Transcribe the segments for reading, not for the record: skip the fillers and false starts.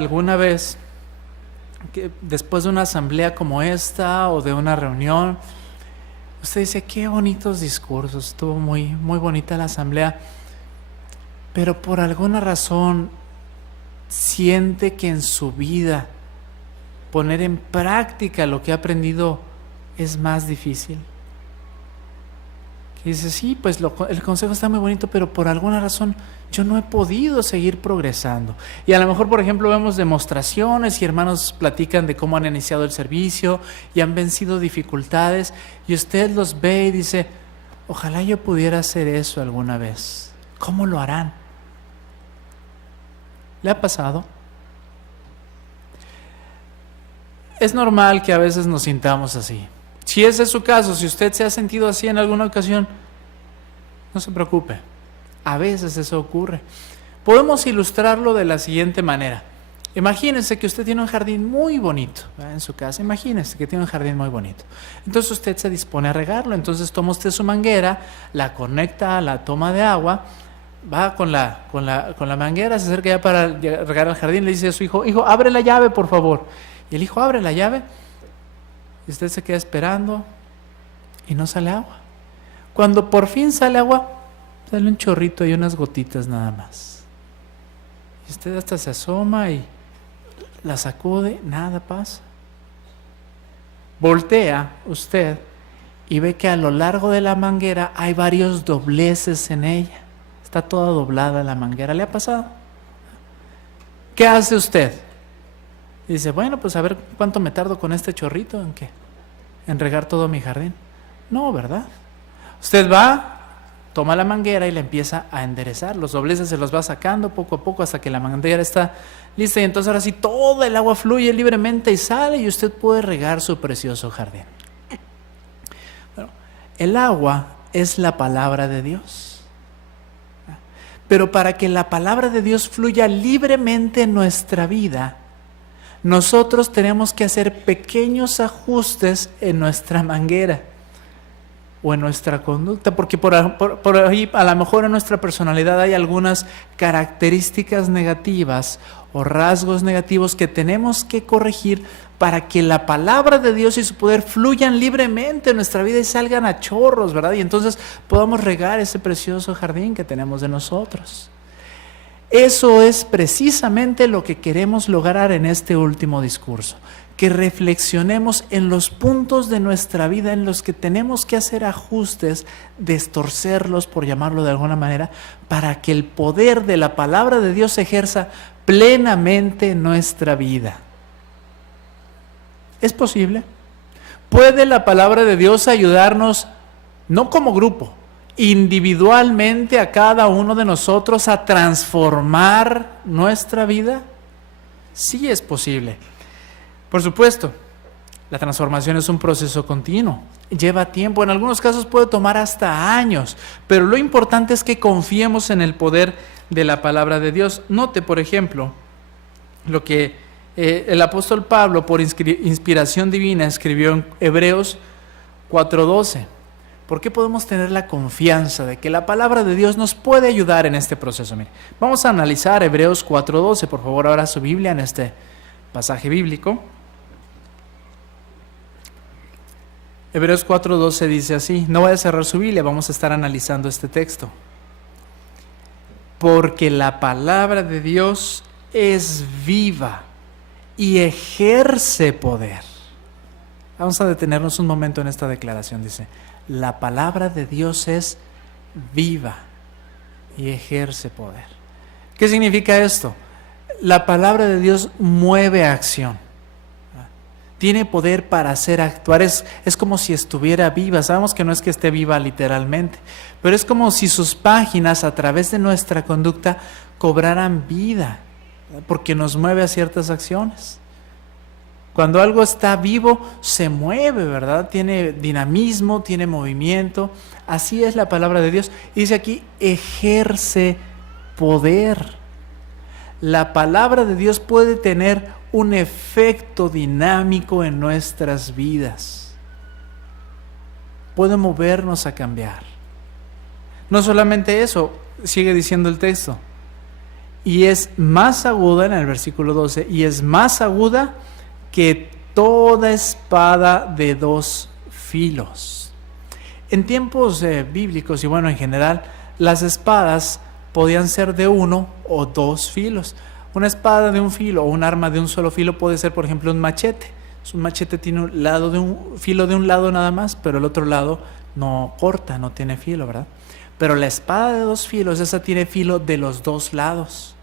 ¿Alguna vez, que después de una asamblea como esta o de una reunión, usted dice, qué bonitos discursos, estuvo muy bonita la asamblea, pero por alguna razón siente que en su vida poner en práctica lo que ha aprendido es más difícil? Que dice, sí, pues el consejo está muy bonito, pero por alguna razón yo no he podido seguir progresando. Y a lo mejor, por ejemplo, vemos demostraciones y hermanos platican de cómo han iniciado el servicio y han vencido dificultades, y usted los ve y dice, ojalá yo pudiera hacer eso alguna vez. ¿Cómo lo harán? ¿Le ha pasado? Es normal que a veces nos sintamos así. Si ese es su caso, si usted se ha sentido así en alguna ocasión, no se preocupe. A veces eso ocurre. Podemos ilustrarlo de la siguiente manera. Imagínense que usted tiene un jardín muy bonito, ¿verdad? En su casa. Imagínense que tiene un jardín muy bonito. Entonces usted se dispone a regarlo. Entonces toma usted su manguera, la conecta a la toma de agua, va con la manguera, se acerca ya para regar el jardín, le dice a su hijo, hijo, abre la llave, por favor. Y el hijo abre la llave y usted se queda esperando y no sale agua. Cuando por fin sale agua, sale un chorrito y unas gotitas nada más. Y usted hasta se asoma y la sacude, nada pasa. Voltea usted y ve que a lo largo de la manguera hay varios dobleces en ella. Está toda doblada la manguera. ¿Le ha pasado? ¿Qué hace usted? Y dice, bueno, pues a ver cuánto me tardo con este chorrito, ¿en qué? ¿En regar todo mi jardín? No, ¿verdad? Usted va, toma la manguera y la empieza a enderezar. Los dobleces se los va sacando poco a poco hasta que la manguera está lista. Y entonces ahora sí todo el agua fluye libremente y sale y usted puede regar su precioso jardín. Bueno, el agua es la palabra de Dios. Pero para que la palabra de Dios fluya libremente en nuestra vida, nosotros tenemos que hacer pequeños ajustes en nuestra manguera o en nuestra conducta, porque por ahí a lo mejor en nuestra personalidad hay algunas características negativas o rasgos negativos que tenemos que corregir para que la palabra de Dios y su poder fluyan libremente en nuestra vida y salgan a chorros, ¿verdad? Y entonces podamos regar ese precioso jardín que tenemos de nosotros. Eso es precisamente lo que queremos lograr en este último discurso, que reflexionemos en los puntos de nuestra vida en los que tenemos que hacer ajustes, destorcerlos, por llamarlo de alguna manera, para que el poder de la palabra de Dios se ejerza plenamente en nuestra vida. ¿Es posible? ¿Puede la palabra de Dios ayudarnos, no como grupo, individualmente a cada uno de nosotros a transformar nuestra vida? Sí es posible. Por supuesto, la transformación es un proceso continuo, lleva tiempo, en algunos casos puede tomar hasta años, pero lo importante es que confiemos en el poder de la palabra de Dios. Note, por ejemplo, lo que el apóstol Pablo, por inspiración divina, escribió en Hebreos 4:12. ¿Por qué podemos tener la confianza de que la palabra de Dios nos puede ayudar en este proceso? Mire, vamos a analizar Hebreos 4:12. Por favor, abra su Biblia en este pasaje bíblico. Hebreos 4:12 dice así, no vaya a cerrar su Biblia, vamos a estar analizando este texto. Porque la palabra de Dios es viva y ejerce poder. Vamos a detenernos un momento en esta declaración, dice, la palabra de Dios es viva y ejerce poder. ¿Qué significa esto? La palabra de Dios mueve acción. Tiene poder para hacer actuar. Es como si estuviera viva. Sabemos que no es que esté viva literalmente, pero es como si sus páginas a través de nuestra conducta cobraran vida, porque nos mueve a ciertas acciones. Cuando algo está vivo, se mueve, ¿verdad? Tiene dinamismo, tiene movimiento. Así es la palabra de Dios. Y dice aquí, ejerce poder. La palabra de Dios puede tener un efecto dinámico en nuestras vidas. Puede movernos a cambiar. No solamente eso, sigue diciendo el texto. y es más aguda, en el versículo 12, y es más aguda que toda espada de dos filos. En tiempos bíblicos y bueno, en general, las espadas podían ser de uno o dos filos. Una espada de un filo o un arma de un solo filo puede ser, por ejemplo, un machete. Un machete tiene un filo de un lado nada más, pero el otro lado no corta, no tiene filo, ¿verdad? Pero la espada de dos filos, esa tiene filo de los dos lados.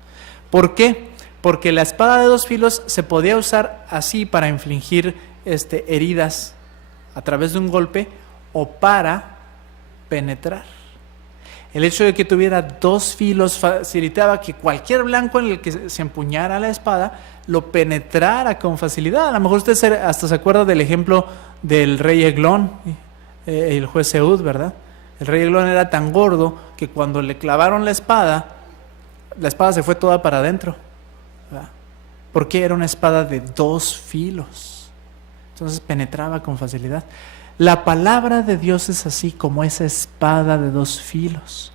¿Por qué? Porque la espada de dos filos se podía usar así para infligir heridas a través de un golpe o para penetrar. El hecho de que tuviera dos filos facilitaba que cualquier blanco en el que se empuñara la espada lo penetrara con facilidad. A lo mejor usted hasta se acuerda del ejemplo del rey Eglón, el juez Ehud, ¿verdad? El rey Eglón era tan gordo que cuando le clavaron la espada se fue toda para adentro, ¿verdad? Porque era una espada de dos filos. Entonces penetraba con facilidad. La palabra de Dios es así como esa espada de dos filos.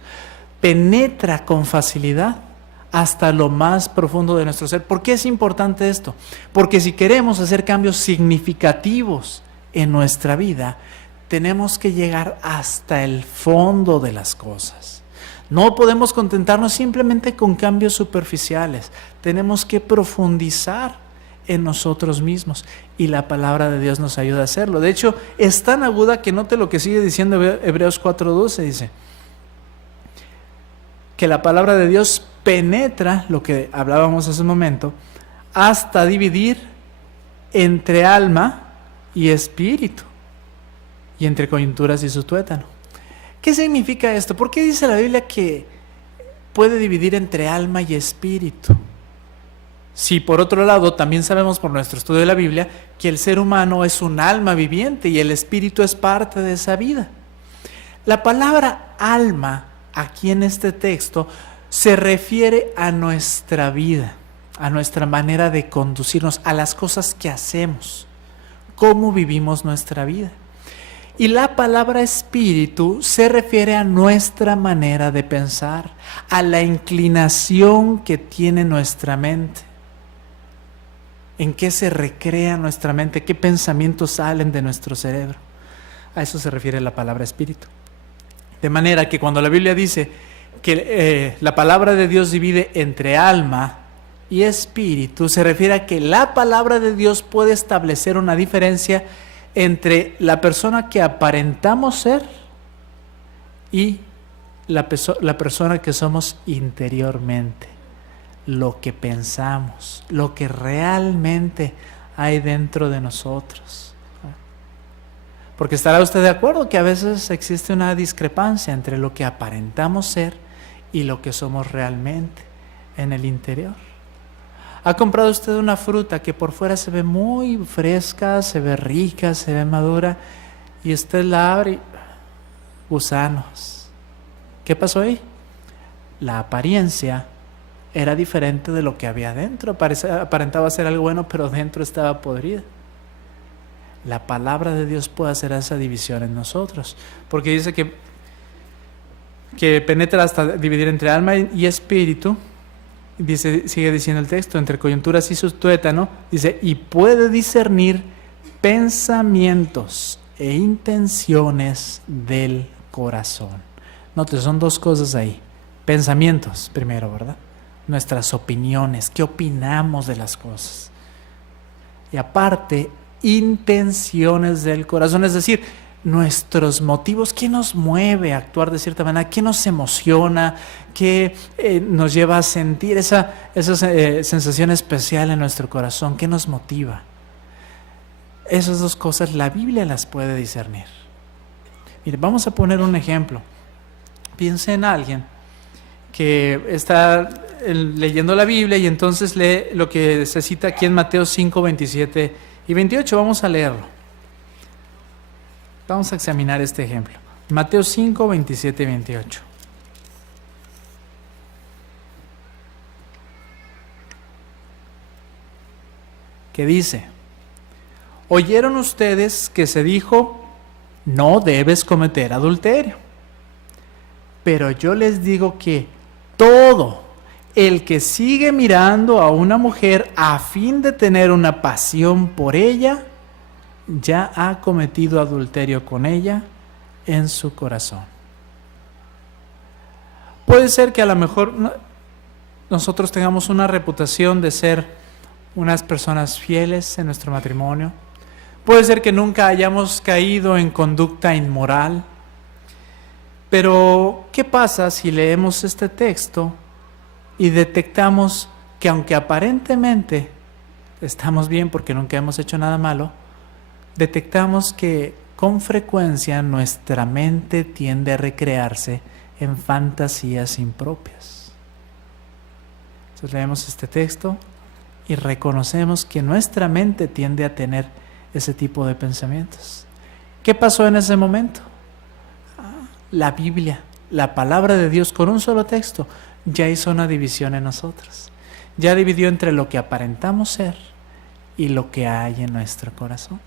Penetra con facilidad hasta lo más profundo de nuestro ser. ¿Por qué es importante esto? Porque si queremos hacer cambios significativos en nuestra vida, tenemos que llegar hasta el fondo de las cosas. No podemos contentarnos simplemente con cambios superficiales. Tenemos que profundizar en nosotros mismos, y la palabra de Dios nos ayuda a hacerlo. De hecho, es tan aguda que note lo que sigue diciendo Hebreos 4:12, dice que la palabra de Dios penetra, lo que hablábamos hace un momento, hasta dividir entre alma y espíritu, y entre coyunturas y su tuétano. ¿Qué significa esto? ¿Por qué dice la Biblia que puede dividir entre alma y espíritu? Si por otro lado también sabemos por nuestro estudio de la Biblia que el ser humano es un alma viviente y el espíritu es parte de esa vida. La palabra alma aquí en este texto se refiere a nuestra vida, a nuestra manera de conducirnos, a las cosas que hacemos, cómo vivimos nuestra vida. Y la palabra espíritu se refiere a nuestra manera de pensar, a la inclinación que tiene nuestra mente. ¿En qué se recrea nuestra mente? ¿Qué pensamientos salen de nuestro cerebro? A eso se refiere la palabra espíritu. De manera que cuando la Biblia dice que la palabra de Dios divide entre alma y espíritu, se refiere a que la palabra de Dios puede establecer una diferencia entre la persona que aparentamos ser y la persona que somos interiormente. Lo que pensamos, lo que realmente hay dentro de nosotros. Porque estará usted de acuerdo que a veces existe una discrepancia entre lo que aparentamos ser y lo que somos realmente en el interior. ¿Ha comprado usted una fruta que por fuera se ve muy fresca, se ve rica, se ve madura, y usted la abre y gusanos? ¿Qué pasó ahí? La apariencia era diferente de lo que había dentro. Aparentaba ser algo bueno, pero dentro estaba podrida. La palabra de Dios puede hacer esa división en nosotros, porque dice que penetra hasta dividir entre alma y espíritu. Sigue diciendo el texto, entre coyunturas y su tuétano, dice, y puede discernir pensamientos e intenciones del corazón. Note, son dos cosas ahí. Pensamientos primero, ¿verdad? Nuestras opiniones, qué opinamos de las cosas. Y aparte, intenciones del corazón, es decir, nuestros motivos, qué nos mueve a actuar de cierta manera, qué nos emociona, qué nos lleva a sentir esa sensación especial en nuestro corazón, qué nos motiva. Esas dos cosas la Biblia las puede discernir. Mire, vamos a poner un ejemplo. Piense en alguien que está leyendo la Biblia y entonces lee lo que se cita aquí en Mateo 5, 27 y 28. Vamos a leerlo. Vamos a examinar este ejemplo. Mateo 5, 27 y 28. Que dice: oyeron ustedes que se dijo, no debes cometer adulterio. Pero yo les digo que todo el que sigue mirando a una mujer a fin de tener una pasión por ella, ya ha cometido adulterio con ella en su corazón. Puede ser que a lo mejor nosotros tengamos una reputación de ser unas personas fieles en nuestro matrimonio. Puede ser que nunca hayamos caído en conducta inmoral. Pero, ¿qué pasa si leemos este texto y detectamos que aunque aparentemente estamos bien porque nunca hemos hecho nada malo, detectamos que con frecuencia nuestra mente tiende a recrearse en fantasías impropias? Entonces leemos este texto y reconocemos que nuestra mente tiende a tener ese tipo de pensamientos. ¿Qué pasó en ese momento? La Biblia, la palabra de Dios, con un solo texto, ya hizo una división en nosotros. Ya dividió entre lo que aparentamos ser y lo que hay en nuestro corazón.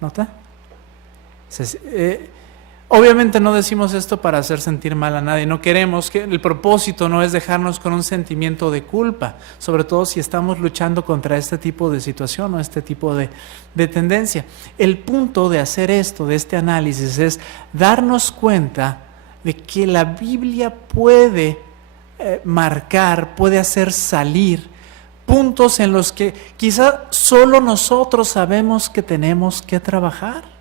¿Nota? Obviamente no decimos esto para hacer sentir mal a nadie. No queremos, que el propósito no es dejarnos con un sentimiento de culpa, sobre todo si estamos luchando contra este tipo de situación o este tipo de tendencia. El punto de hacer esto, de este análisis, es darnos cuenta de que la Biblia puede marcar, puede hacer salir puntos en los que quizá solo nosotros sabemos que tenemos que trabajar.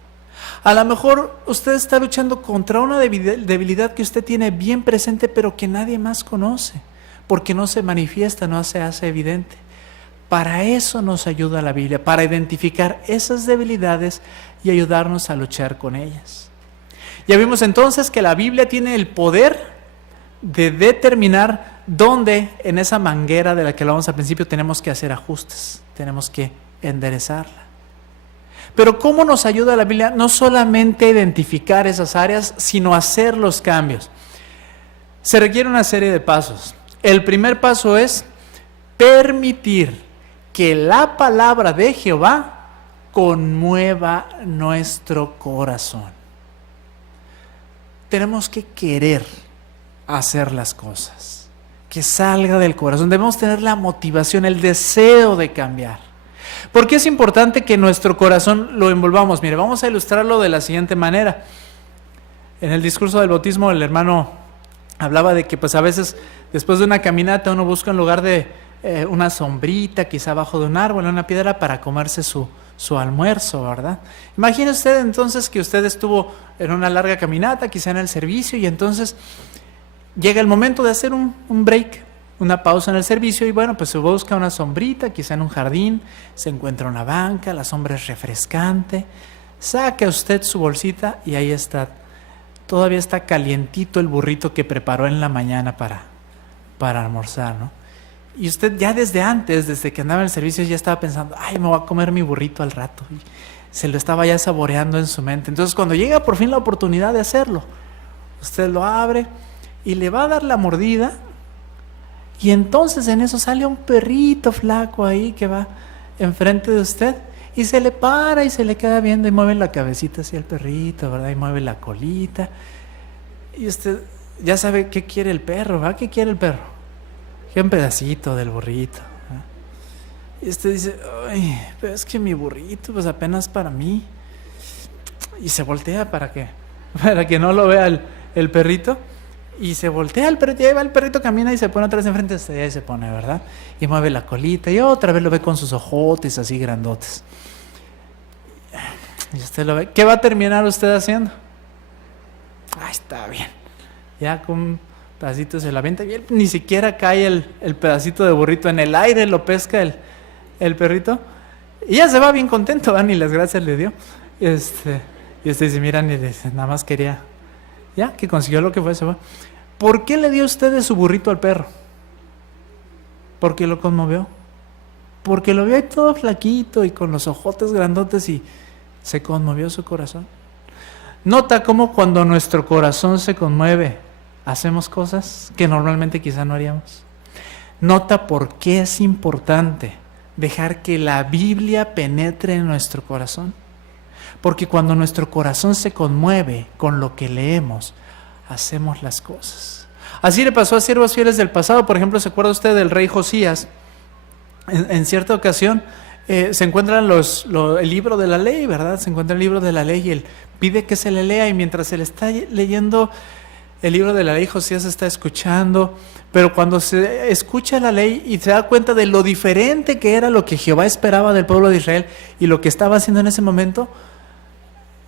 A lo mejor usted está luchando contra una debilidad que usted tiene bien presente, pero que nadie más conoce, porque no se manifiesta, no se hace evidente. Para eso nos ayuda la Biblia, para identificar esas debilidades y ayudarnos a luchar con ellas. Ya vimos entonces que la Biblia tiene el poder de determinar dónde en esa manguera de la que hablamos al principio tenemos que hacer ajustes, tenemos que enderezarla. Pero ¿cómo nos ayuda la Biblia? No solamente a identificar esas áreas, sino a hacer los cambios. Se requiere una serie de pasos. El primer paso es permitir que la palabra de Jehová conmueva nuestro corazón. Tenemos que querer hacer las cosas, que salga del corazón. Debemos tener la motivación, el deseo de cambiar. ¿Por qué es importante que nuestro corazón lo envolvamos? Mire, vamos a ilustrarlo de la siguiente manera. En el discurso del bautismo el hermano hablaba de que pues a veces después de una caminata uno busca un lugar de una sombrita, quizá abajo de un árbol, una piedra para comerse su almuerzo, ¿verdad? Imagine usted entonces que usted estuvo en una larga caminata, quizá en el servicio, y entonces llega el momento de hacer un break, una pausa en el servicio, y bueno, pues se busca una sombrita, quizá en un jardín, se encuentra una banca, la sombra es refrescante, saca usted su bolsita y ahí está, todavía está calientito el burrito que preparó en la mañana para almorzar, ¿no? Y usted ya desde antes, desde que andaba en el servicio, ya estaba pensando, ay, me voy a comer mi burrito al rato, y se lo estaba ya saboreando en su mente. Entonces cuando llega por fin la oportunidad de hacerlo, usted lo abre y le va a dar la mordida. Y entonces en eso sale un perrito flaco ahí que va enfrente de usted y se le para y se le queda viendo y mueve la cabecita hacia el perrito, ¿verdad? Y mueve la colita. Y usted ya sabe qué quiere el perro, ¿verdad? ¿Qué quiere el perro? Que un pedacito del burrito, ¿verdad? Y usted dice, ay, pero es que mi burrito pues apenas para mí. Y se voltea para que no lo vea el perrito. Y se voltea el perrito, y ahí va el perrito, camina y se pone otra vez enfrente de usted, y ahí se pone, ¿verdad? Y mueve la colita, y otra vez lo ve con sus ojotes así grandotes. Y usted lo ve. ¿Qué va a terminar usted haciendo? Ah, está bien. Ya con un pedacito se la avienta, y él ni siquiera cae el pedacito de burrito en el aire, lo pesca el perrito, y ya se va bien contento, ¿verdad? Ni las gracias le dio. Y usted dice, mira, ni dice, nada más quería... Ya, que consiguió lo que fue, se va. ¿Por qué le dio usted de su burrito al perro? Porque lo conmovió. Porque lo vio ahí todo flaquito y con los ojotes grandotes y se conmovió su corazón. Nota cómo cuando nuestro corazón se conmueve, hacemos cosas que normalmente quizá no haríamos. Nota por qué es importante dejar que la Biblia penetre en nuestro corazón. Porque cuando nuestro corazón se conmueve con lo que leemos, hacemos las cosas. Así le pasó a siervos fieles del pasado. Por ejemplo, ¿se acuerda usted del rey Josías? En cierta ocasión se encuentra el libro de la ley, ¿verdad? Se encuentra el libro de la ley y él pide que se le lea, y mientras se le está leyendo el libro de la ley, Josías está escuchando, pero cuando se escucha la ley y se da cuenta de lo diferente que era lo que Jehová esperaba del pueblo de Israel y lo que estaba haciendo en ese momento,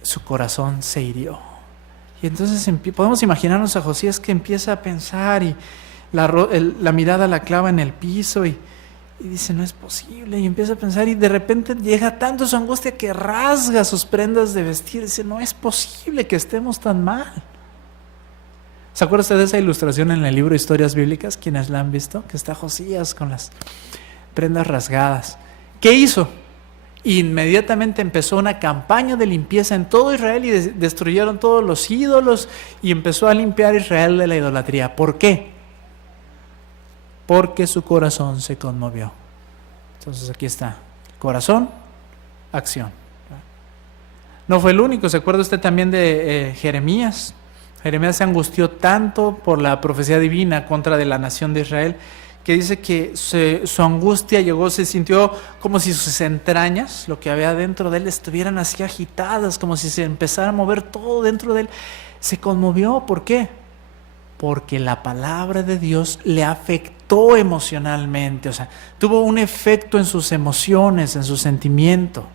su corazón se hirió. Y entonces podemos imaginarnos a Josías que empieza a pensar y la mirada la clava en el piso y dice, no es posible, y empieza a pensar, y de repente llega tanto su angustia que rasga sus prendas de vestir. Dice, no es posible que estemos tan mal. ¿Se acuerda usted de esa ilustración en el libro Historias Bíblicas? Quienes la han visto, que está Josías con las prendas rasgadas. ¿Qué hizo? Inmediatamente empezó una campaña de limpieza en todo Israel y destruyeron todos los ídolos y empezó a limpiar a Israel de la idolatría. ¿Por qué? Porque su corazón se conmovió. Entonces aquí está, corazón, acción. No fue el único. ¿Se acuerda usted también de Jeremías? Jeremías se angustió tanto por la profecía divina contra de la nación de Israel, que dice que su angustia se sintió como si sus entrañas, lo que había dentro de él, estuvieran así agitadas, como si se empezara a mover todo dentro de él. Se conmovió. ¿Por qué? Porque la palabra de Dios le afectó emocionalmente, o sea, tuvo un efecto en sus emociones, en su sentimiento.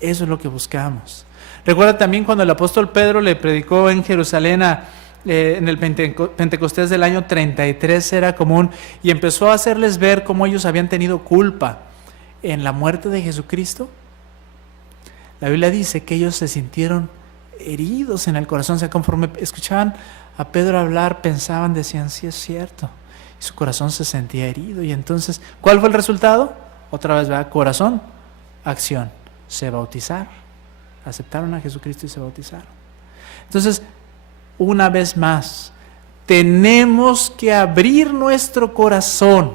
Eso es lo que buscamos. Recuerda también cuando el apóstol Pedro le predicó en Jerusalén en el Pentecostés del año 33, era común, y empezó a hacerles ver cómo ellos habían tenido culpa en la muerte de Jesucristo. La Biblia dice que ellos se sintieron heridos en el corazón, o sea, conforme escuchaban a Pedro hablar, pensaban, decían, sí es cierto, y su corazón se sentía herido. Y entonces, ¿cuál fue el resultado? Otra vez, ¿verdad? Corazón, acción, se bautizaron, aceptaron a Jesucristo y se bautizaron. Entonces, una vez más, tenemos que abrir nuestro corazón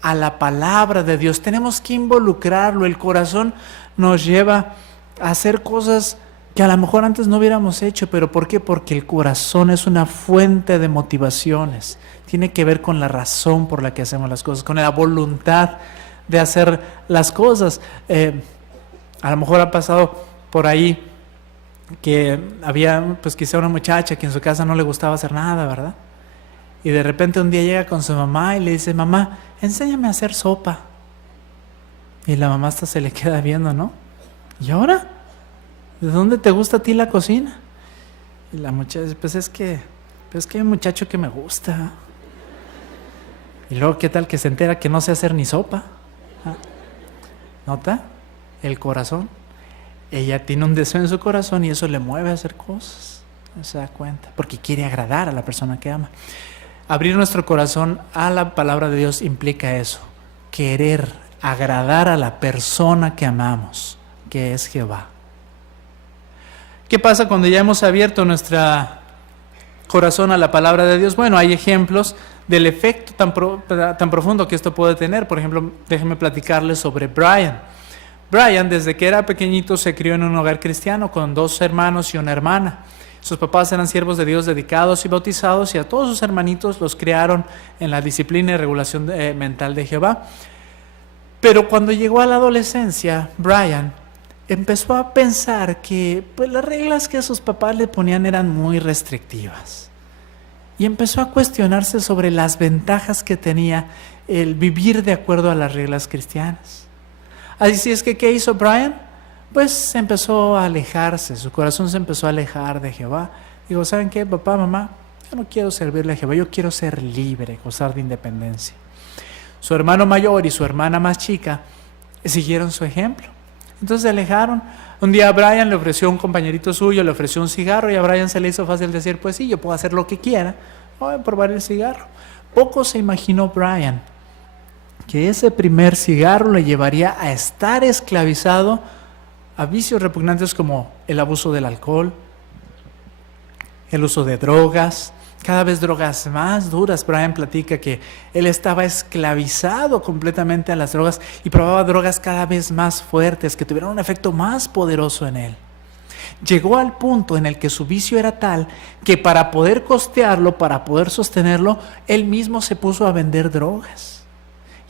a la palabra de Dios, tenemos que involucrarlo. El corazón nos lleva a hacer cosas que a lo mejor antes no hubiéramos hecho. ¿Pero por qué? Porque el corazón es una fuente de motivaciones. Tiene que ver con la razón por la que hacemos las cosas, con la voluntad de hacer las cosas. A lo mejor ha pasado por ahí que había pues quizá una muchacha que en su casa no le gustaba hacer nada, ¿verdad? Y de repente un día llega con su mamá y le dice, mamá, enséñame a hacer sopa. Y la mamá hasta se le queda viendo, ¿no? ¿Y ahora? ¿De dónde te gusta a ti la cocina? Y la muchacha dice, pues es que hay un muchacho que me gusta. Y luego, ¿qué tal que se entera que no sé hacer ni sopa? ¿Ah? ¿Nota? El corazón. Ella tiene un deseo en su corazón y eso le mueve a hacer cosas. No se da cuenta, porque quiere agradar a la persona que ama. Abrir nuestro corazón a la palabra de Dios implica eso, querer agradar a la persona que amamos, que es Jehová. ¿Qué pasa cuando ya hemos abierto nuestro corazón a la palabra de Dios? Bueno, hay ejemplos del efecto tan profundo que esto puede tener. Por ejemplo, déjenme platicarles sobre Brian. Brian, desde que era pequeñito, se crió en un hogar cristiano con 2 hermanos y una hermana. Sus papás eran siervos de Dios dedicados y bautizados, y a todos sus hermanitos los criaron en la disciplina y regulación mental de Jehová. Pero cuando llegó a la adolescencia, Brian empezó a pensar que pues, las reglas que sus papás le ponían eran muy restrictivas. Y empezó a cuestionarse sobre las ventajas que tenía el vivir de acuerdo a las reglas cristianas. Así es que, ¿qué hizo Brian? Pues empezó a alejarse, su corazón se empezó a alejar de Jehová. Digo, ¿saben qué, papá, mamá? Yo no quiero servirle a Jehová, yo quiero ser libre, gozar de independencia. Su hermano mayor y su hermana más chica siguieron su ejemplo. Entonces se alejaron. Un día a Brian le ofreció un compañerito suyo, le ofreció un cigarro, y a Brian se le hizo fácil decir, pues sí, yo puedo hacer lo que quiera, voy a probar el cigarro. Poco se imaginó Brian que ese primer cigarro le llevaría a estar esclavizado a vicios repugnantes como el abuso del alcohol, el uso de drogas, cada vez drogas más duras. Brian platica que él estaba esclavizado completamente a las drogas y probaba drogas cada vez más fuertes que tuvieran un efecto más poderoso en él. Llegó al punto en el que su vicio era tal que para poder costearlo, para poder sostenerlo, él mismo se puso a vender drogas.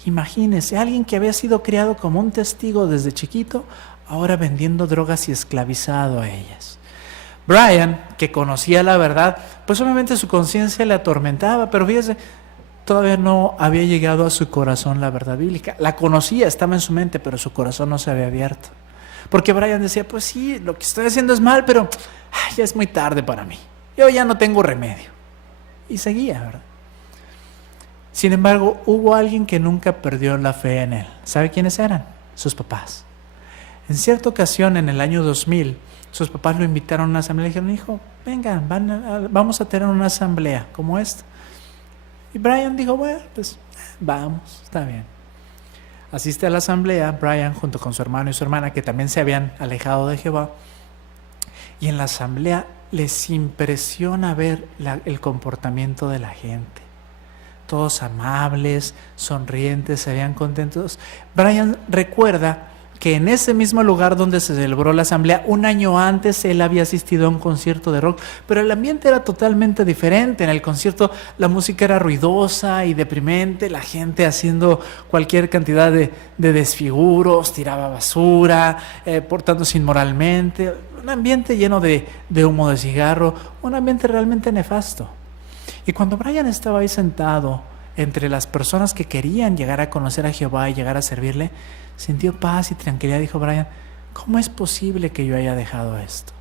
Imagínense, alguien que había sido criado como un testigo desde chiquito, ahora vendiendo drogas y esclavizado a ellas. Brian, que conocía la verdad, pues obviamente su conciencia le atormentaba, pero fíjese, todavía no había llegado a su corazón la verdad bíblica. La conocía, estaba en su mente, pero su corazón no se había abierto. Porque Brian decía, pues sí, lo que estoy haciendo es mal, pero ya es muy tarde para mí. Yo ya no tengo remedio. Y seguía, ¿verdad? Sin embargo, hubo alguien que nunca perdió la fe en él. ¿Sabe quiénes eran? Sus papás. En cierta ocasión, en el año 2000, sus papás lo invitaron a una asamblea y dijeron, hijo, vengan, vamos a tener una asamblea como esta. Y Brian dijo, bueno, pues vamos, está bien. Asiste a la asamblea, Brian junto con su hermano y su hermana, que también se habían alejado de Jehová. Y en la asamblea les impresiona ver el comportamiento de la gente. Todos amables, sonrientes, se veían contentos. Brian recuerda que en ese mismo lugar donde se celebró la asamblea, un año antes él había asistido a un concierto de rock, pero el ambiente era totalmente diferente. En el concierto la música era ruidosa y deprimente, la gente haciendo cualquier cantidad de desfiguros, tiraba basura, portándose inmoralmente, un ambiente lleno de humo de cigarro, un ambiente realmente nefasto. Y cuando Brian estaba ahí sentado entre las personas que querían llegar a conocer a Jehová y llegar a servirle, sintió paz y tranquilidad. Dijo Brian, ¿cómo es posible que yo haya dejado esto?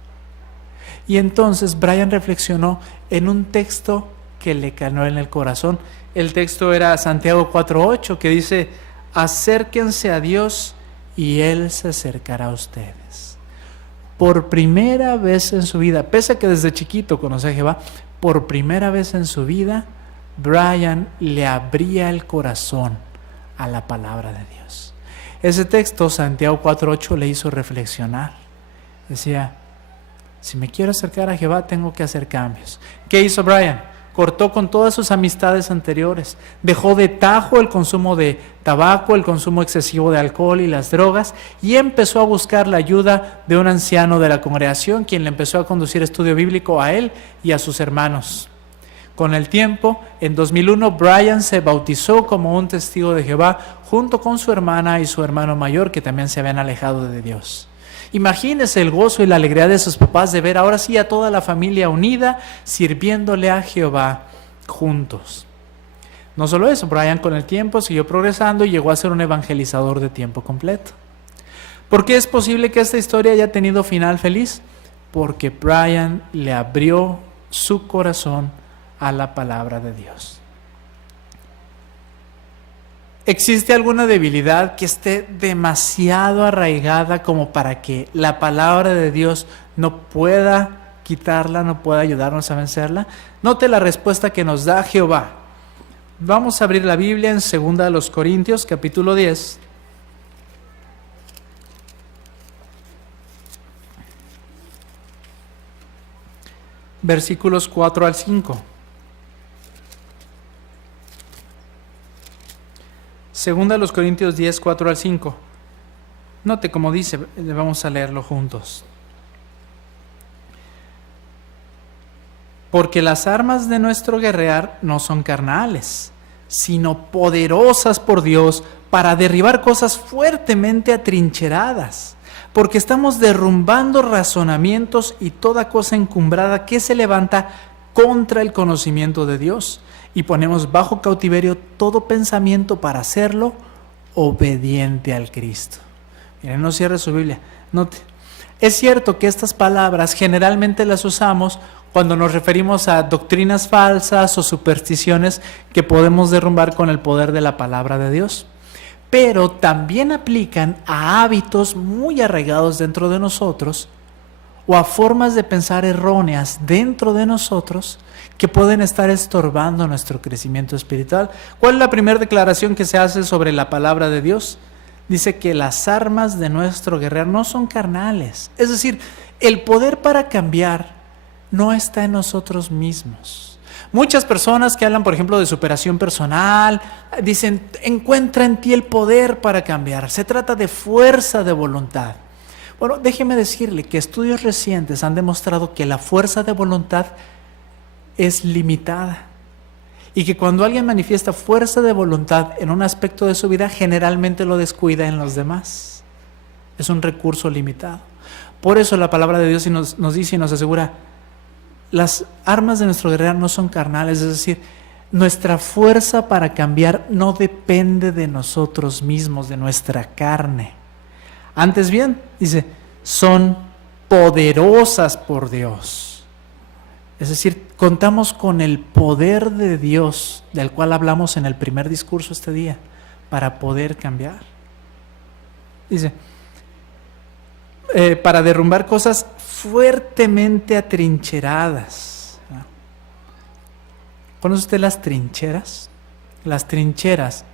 Y entonces Brian reflexionó en un texto que le caló en el corazón. El texto era Santiago 4:8, que dice, acérquense a Dios y Él se acercará a ustedes. Por primera vez en su vida, pese a que desde chiquito conoce a Jehová, por primera vez en su vida, Brian le abría el corazón a la palabra de Dios. Ese texto, Santiago 4:8, le hizo reflexionar. Decía, si me quiero acercar a Jehová, tengo que hacer cambios. ¿Qué hizo Brian? Cortó con todas sus amistades anteriores, dejó de tajo el consumo de tabaco, el consumo excesivo de alcohol y las drogas, y empezó a buscar la ayuda de un anciano de la congregación, quien le empezó a conducir estudio bíblico a él y a sus hermanos. Con el tiempo, en 2001, Brian se bautizó como un testigo de Jehová junto con su hermana y su hermano mayor, que también se habían alejado de Dios. Imagínese el gozo y la alegría de sus papás de ver ahora sí a toda la familia unida, sirviéndole a Jehová juntos. No solo eso, Brian con el tiempo siguió progresando y llegó a ser un evangelizador de tiempo completo. ¿Por qué es posible que esta historia haya tenido final feliz? Porque Brian le abrió su corazón a la palabra de Dios. ¿Existe alguna debilidad que esté demasiado arraigada como para que la palabra de Dios no pueda quitarla, no pueda ayudarnos a vencerla? Note la respuesta que nos da Jehová. Vamos a abrir la Biblia en 2 Corintios, capítulo 10. Versículos 4 al 5. Segunda a los Corintios 10, 4 al 5. Note cómo dice, vamos a leerlo juntos. Porque las armas de nuestro guerrear no son carnales, sino poderosas por Dios para derribar cosas fuertemente atrincheradas. Porque estamos derrumbando razonamientos y toda cosa encumbrada que se levanta contra el conocimiento de Dios. Y ponemos bajo cautiverio todo pensamiento para hacerlo obediente al Cristo. Miren, no cierre su Biblia. Note, es cierto que estas palabras generalmente las usamos cuando nos referimos a doctrinas falsas o supersticiones que podemos derrumbar con el poder de la palabra de Dios. Pero también aplican a hábitos muy arraigados dentro de nosotros o a formas de pensar erróneas dentro de nosotros que pueden estar estorbando nuestro crecimiento espiritual. ¿Cuál es la primera declaración que se hace sobre la palabra de Dios? Dice que las armas de nuestro guerrero no son carnales. Es decir, el poder para cambiar no está en nosotros mismos. Muchas personas que hablan, por ejemplo, de superación personal, dicen, encuentra en ti el poder para cambiar. Se trata de fuerza de voluntad. Bueno, déjeme decirle que estudios recientes han demostrado que la fuerza de voluntad es limitada y que cuando alguien manifiesta fuerza de voluntad en un aspecto de su vida, generalmente lo descuida en los demás. Es un recurso limitado. Por eso la palabra de Dios nos dice y nos asegura: las armas de nuestro guerrero no son carnales, es decir, nuestra fuerza para cambiar no depende de nosotros mismos, de nuestra carne. Antes bien, dice, son poderosas por Dios. Es decir, contamos con el poder de Dios, del cual hablamos en el primer discurso este día, para poder cambiar. Dice, para derrumbar cosas fuertemente atrincheradas. ¿Conoce usted las trincheras? Las trincheras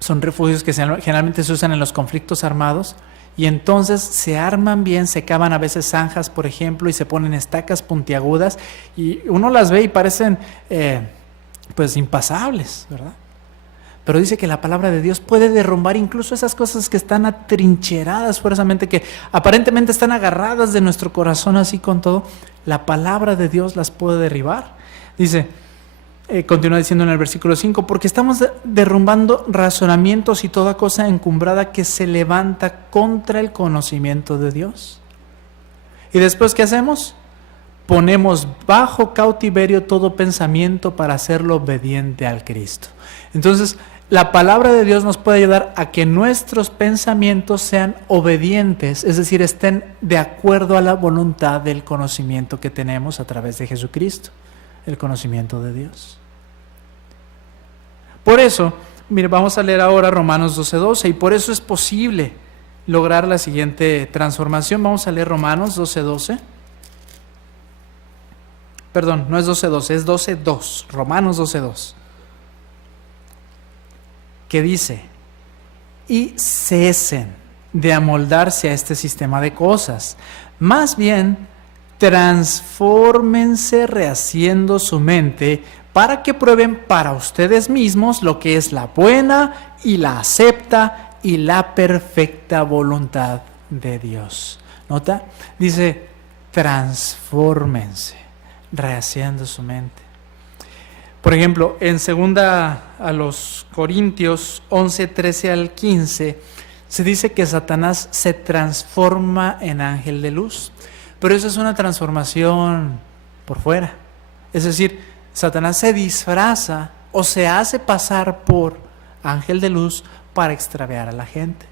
son refugios que generalmente se usan en los conflictos armados, y entonces se arman bien, se cavan a veces zanjas, por ejemplo, y se ponen estacas puntiagudas, y uno las ve y parecen pues impasables, ¿verdad? Pero dice que la palabra de Dios puede derrumbar incluso esas cosas que están atrincheradas fuerzamente, que aparentemente están agarradas de nuestro corazón así con todo. La palabra de Dios las puede derribar. Dice, continúa diciendo en el versículo 5, porque estamos derrumbando razonamientos y toda cosa encumbrada que se levanta contra el conocimiento de Dios. Y después, ¿qué hacemos? Ponemos bajo cautiverio todo pensamiento para hacerlo obediente al Cristo. Entonces, la palabra de Dios nos puede ayudar a que nuestros pensamientos sean obedientes, es decir, estén de acuerdo a la voluntad del conocimiento que tenemos a través de Jesucristo, el conocimiento de Dios. Por eso, mire, vamos a leer ahora Romanos 12:12, y por eso es posible lograr la siguiente transformación. Vamos a leer Romanos 12:12. Perdón, no es 12:12, es 12:2, Romanos 12:2. Que dice, y cesen de amoldarse a este sistema de cosas, más bien transfórmense rehaciendo su mente para que prueben para ustedes mismos lo que es la buena y la acepta y la perfecta voluntad de Dios. ¿Nota? Dice, transfórmense rehaciendo su mente. Por ejemplo, en 2 a los Corintios 11:13 al 15, se dice que Satanás se transforma en ángel de luz, pero eso es una transformación por fuera. Es decir, Satanás se disfraza o se hace pasar por ángel de luz para extraviar a la gente.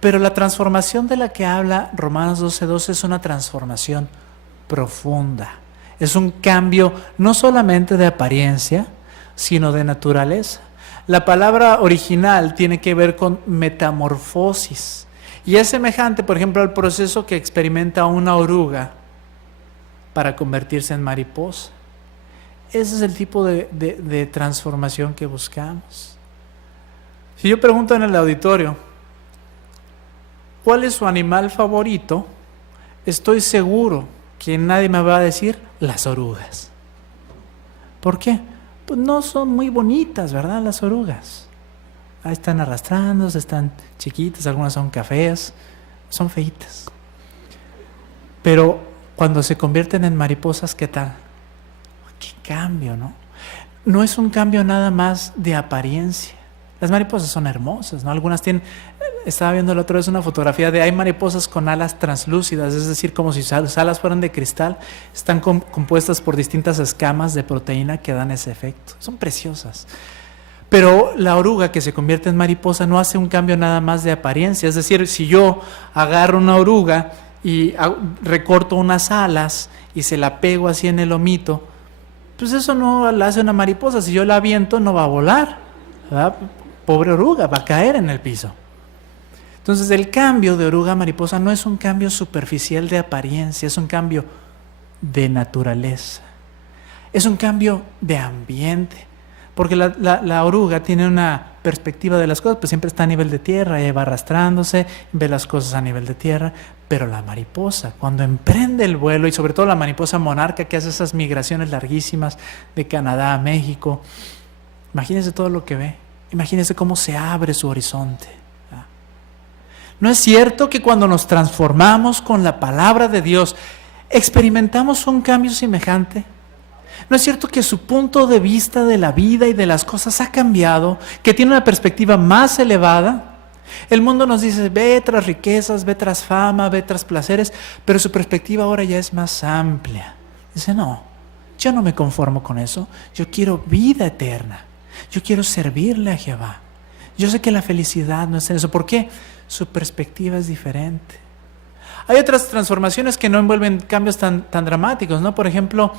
Pero la transformación de la que habla Romanos 12:12 es una transformación profunda. Es un cambio no solamente de apariencia, sino de naturaleza. La palabra original tiene que ver con metamorfosis. Y es semejante, por ejemplo, al proceso que experimenta una oruga para convertirse en mariposa. Ese es el tipo de transformación que buscamos. Si yo pregunto en el auditorio, ¿cuál es su animal favorito? Estoy seguro que nadie me va a decir las orugas. ¿Por qué? Pues no son muy bonitas, ¿verdad? Las orugas. Ahí están arrastrándose, están chiquitas, algunas son cafés, son feitas. Pero cuando se convierten en mariposas, ¿qué tal? ¡Qué cambio!, ¿no? No es un cambio nada más de apariencia. Las mariposas son hermosas, ¿no? Algunas tienen... Estaba viendo la otra vez una fotografía de hay mariposas con alas translúcidas, es decir, como si sus alas fueran de cristal, están compuestas por distintas escamas de proteína que dan ese efecto. Son preciosas. Pero la oruga que se convierte en mariposa no hace un cambio nada más de apariencia. Es decir, si yo agarro una oruga y recorto unas alas y se la pego así en el lomito, pues eso no la hace una mariposa. Si yo la aviento no va a volar, ¿verdad? Pobre oruga, va a caer en el piso. Entonces el cambio de oruga a mariposa no es un cambio superficial de apariencia, es un cambio de naturaleza, es un cambio de ambiente, porque la oruga tiene una perspectiva de las cosas, pues siempre está a nivel de tierra, ella va arrastrándose, ve las cosas a nivel de tierra, pero la mariposa cuando emprende el vuelo, y sobre todo la mariposa monarca que hace esas migraciones larguísimas de Canadá a México, imagínense todo lo que ve, imagínense cómo se abre su horizonte. ¿No es cierto que cuando nos transformamos con la palabra de Dios, experimentamos un cambio semejante? ¿No es cierto que su punto de vista de la vida y de las cosas ha cambiado, que tiene una perspectiva más elevada? El mundo nos dice, ve tras riquezas, ve tras fama, ve tras placeres, pero su perspectiva ahora ya es más amplia. Dice, no, yo no me conformo con eso, yo quiero vida eterna, yo quiero servirle a Jehová. Yo sé que la felicidad no está en eso. ¿Por qué? Su perspectiva es diferente. Hay otras transformaciones que no envuelven cambios tan dramáticos, ¿no? Por ejemplo,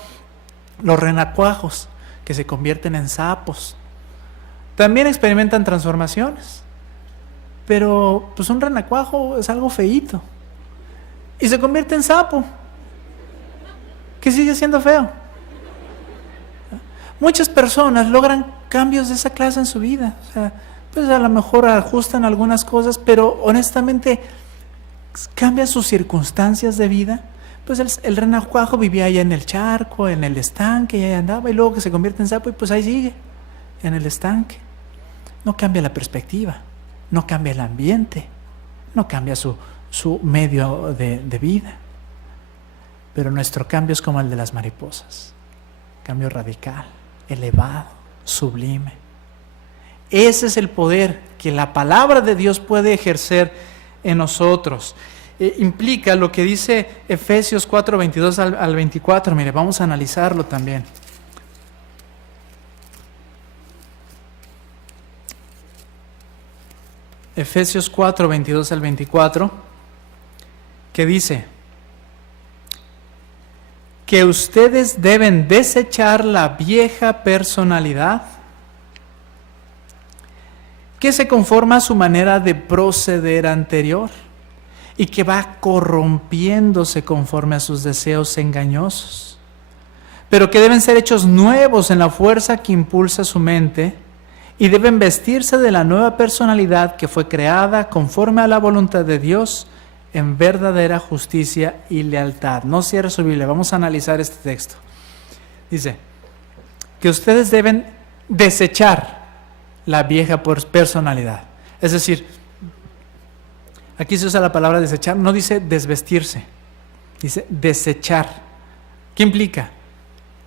los renacuajos que se convierten en sapos. También experimentan transformaciones. Pero pues un renacuajo es algo feíto. Y se convierte en sapo, que sigue siendo feo. Muchas personas logran cambios de esa clase en su vida. O sea, pues a lo mejor ajustan algunas cosas, pero honestamente cambian sus circunstancias de vida. Pues el renacuajo vivía allá en el charco, en el estanque, y ahí andaba, y luego que se convierte en sapo y pues ahí sigue, en el estanque. No cambia la perspectiva, no cambia el ambiente, no cambia su medio de vida. Pero nuestro cambio es como el de las mariposas, cambio radical, elevado, sublime. Ese es el poder que la palabra de Dios puede ejercer en nosotros. Implica lo que dice Efesios 4, 22 al 24. Mire, vamos a analizarlo también. Efesios 4, 22 al 24, que dice que ustedes deben desechar la vieja personalidad que se conforma a su manera de proceder anterior y que va corrompiéndose conforme a sus deseos engañosos, pero que deben ser hechos nuevos en la fuerza que impulsa su mente y deben vestirse de la nueva personalidad que fue creada conforme a la voluntad de Dios en verdadera justicia y lealtad. No cierre su Biblia, vamos a analizar este texto. Dice que ustedes deben desechar la vieja personalidad. Es decir, aquí se usa la palabra desechar, no dice desvestirse, dice desechar. ¿Qué implica?